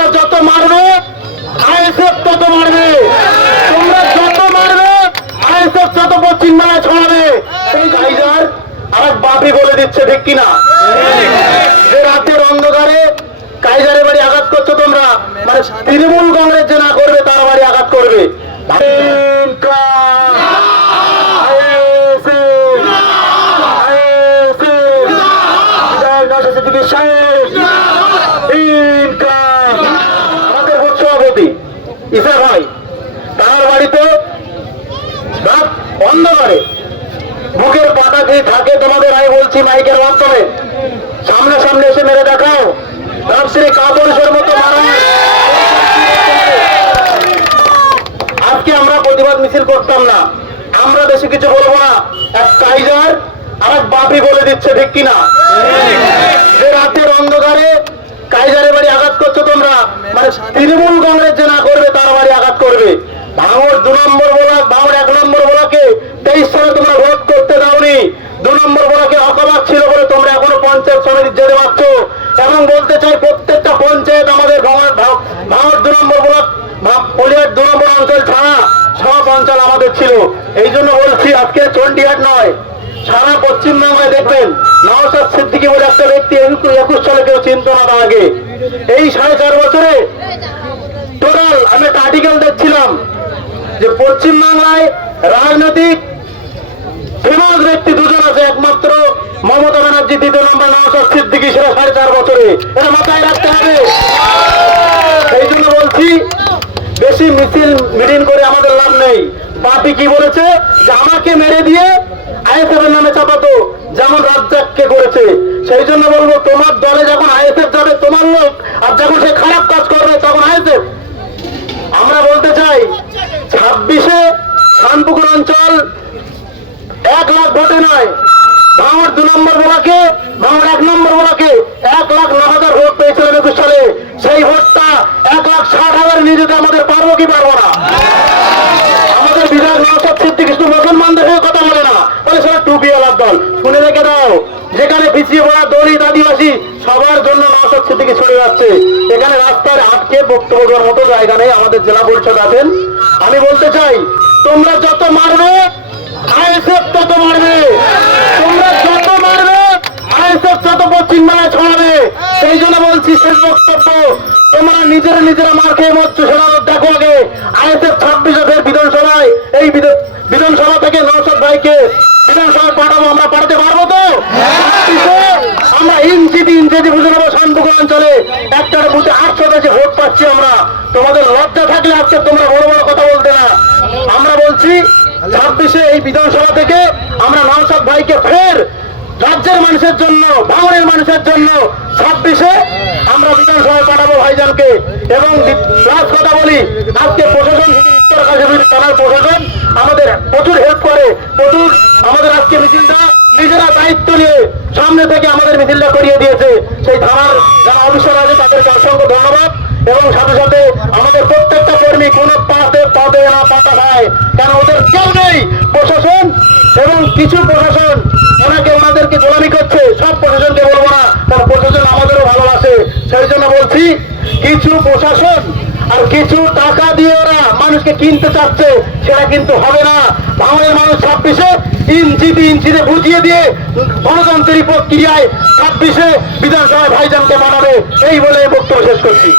তোমরা যত মারবে, আইএসএফ তত মারবে তোমরা যত মারবে, আইএসএফ তত পশ্চিমবাংলায় ছড়াবে। সেই কাইজার আর বাপি বলে দিচ্ছে, ঠিক কিনা? যে রাতের অন্ধকারে কাইজারের বাড়ি আঘাত করছ তোমরা মানে তৃণমূল কংগ্রেস যে না করবে, তার বাড়ি আঘাত করবে আমাদের ভোট সভাপতি ইসা ভাই তার বাড়িতে রাত অন্ধকারে। বুকের পাটা যে থাকে, তোমাদের আমি বলছি মাইকের মাধ্যমে সামনে সামনে এসে মেরে দেখাও। রামশ্রী কাপুরুষের মতো আজকে আমরা প্রতিবাদ মিছিল করতাম না। আমরা বেশি কিছু বলব না। এক কাইজার আর এক বাপি বলে দিচ্ছে, ঠিক কিনা? যে রাতের অন্ধকারে কাইজারের বাড়ি আঘাত করছ তোমরা মানে তৃণমূল কংগ্রেস যে না করবে তার বাড়ি আঘাত করবে ভাঙর দু নম্বর ব্লক ভাঙর এক নম্বর ব্লকে তেইশ সালে তোমরা ভোট করতে দাওনি দু নম্বর ব্লকে হকাবাদ ছিল বলে তোমরা এখনও পঞ্চায়েত সমিতির যেতে পারছ এবং বলতে চাই প্রত্যেকটা পঞ্চায়েত আমাদের ভাঙর ভাঙর দু নম্বর ব্লক পলিয়ার দু নম্বর অঞ্চল ছাড়া সব অঞ্চল আমাদের ছিল এই জন্য বলছি আজকে চণ্ডীহাট নয় সারা পশ্চিমবঙ্গে দেখবেন নওসাদ সিদ্দিকি বলে একটা ব্যক্তি একুশ সালে কেউ চিনত না আগে। এই সাড়ে চার বছরে টোটাল আমি একটা আর্টিকেল দেখছিলাম যে পশ্চিমবাংলায় রাজনৈতিক ফেমাস ব্যক্তি দুজন আছে, একমাত্র মমতা ব্যানার্জি, দ্বিতীয় নম্বর নওসাদ সিদ্দিকি, সেটা সাড়ে চার বছরে। এটা মাথায় রাখতে হবে। এই জন্য বলছি, বেশি মিছিল, মিটিং করে আমাদের লাভ নেই। পার্টি কি বলেছে? যে আমাকে মেরে দিয়ে ভোটে নয়। ভাঙড় দু নম্বর বলাকে ভাঙড় এক নম্বর বলাকে এক লাখ ন হাজার ভোট পেয়েছিলেন একুশ সালে। সেই ভোটটা এক লাখ ষাট হাজার নিয়ে যেতে আমাদের পারব কি পারব না? আমাদের বিধায়ক নওশাদ সিদ্দিক শুধু মুসলমানদের হয়ে কথা বলে না, বলে সেটা টুপি আলার দল। শুনে রেখে দাও, যেখানে পিছিয়ে পড়া দলিত আদিবাসী, সবার জন্য নওশাদ সিদ্দিকি ছড়ে যাচ্ছে। এখানে রাস্তার আটকে বক্তব্য দেওয়ার মতো জায়গা নেই, আমাদের জেলা পরিষদ আছেন। আমি বলতে চাই, তোমরা যত মারবে, আইএসএফ তত মারবে। নিজেরা নিজেরা মার খেয়ে মরছো সেটা দেখো আগে। আইএসএফ ছাব্বিশে ফের বিধানসভায় এই বিধানসভা থেকে নৌসদ ভাইকে বিধানসভায় পাঠাবো, আমরা পাঠাতে পারব তো? আমরা ইঞ্চিটি ইঞ্চিটি বুঝে নেব শান্তপুর অঞ্চলে। একটার বুথে আটশো কাছে ভোট পাচ্ছি আমরা। তোমাদের লজ্জা থাকলে আজকে তোমরা বড় বড় কথা বলতে না। আমরা বলছি, ছাব্বিশে এই বিধানসভা থেকে আমরা নওসাদ ভাইকে ফের রাজ্যের মানুষের জন্য ভাঙনের মানুষের জন্য ছাব্বিশে আমরা বিধানসভায় পাঠাবো ভাইজানকে। এবং লাস্ট কথা বলি, আজকে প্রশাসন উত্তর কাশ্মীর থানার প্রশাসন আমাদের প্রচুর হেল্প করে, প্রচুর আমাদের আজকে মিছিলটা নিজেরা দায়িত্ব নিয়ে সামনে থেকে আমাদের মিছিলটা করিয়ে দিয়েছে। সেই থানার যারা অফিসার আছে, তাদেরকে অসংখ্য ধন্যবাদ। এবং সাথে সাথে আমাদের প্রত্যেকটা কর্মী কোনো পাতে পাতে না, পাতা খায়। কেন ওদের কেউ নেই, প্রশাসন এবং কিছু প্রশাসন ওনাকে ওনাদেরকে গোলামি করছে। সব প্রশাসনকে বলব না, কারণ প্রশাসন আমাদেরও ভালোবাসে সেই জন্য বলছি, কিছু প্রশাসন আর কিছু টাকা দিয়ে ওরা মানুষকে কিনতে চাচ্ছে, সেটা কিন্তু হবে না। বাংলার মানুষ ছাব্বিশে ইঞ্চিতে ইঞ্চিতে বুঝিয়ে দিয়ে গণতন্ত্রের প্রক্রিয়ায় ছাব্বিশে বিধানসভায় ভাইজানকে মানাবে। এই বলে বক্তব্য শেষ করছি।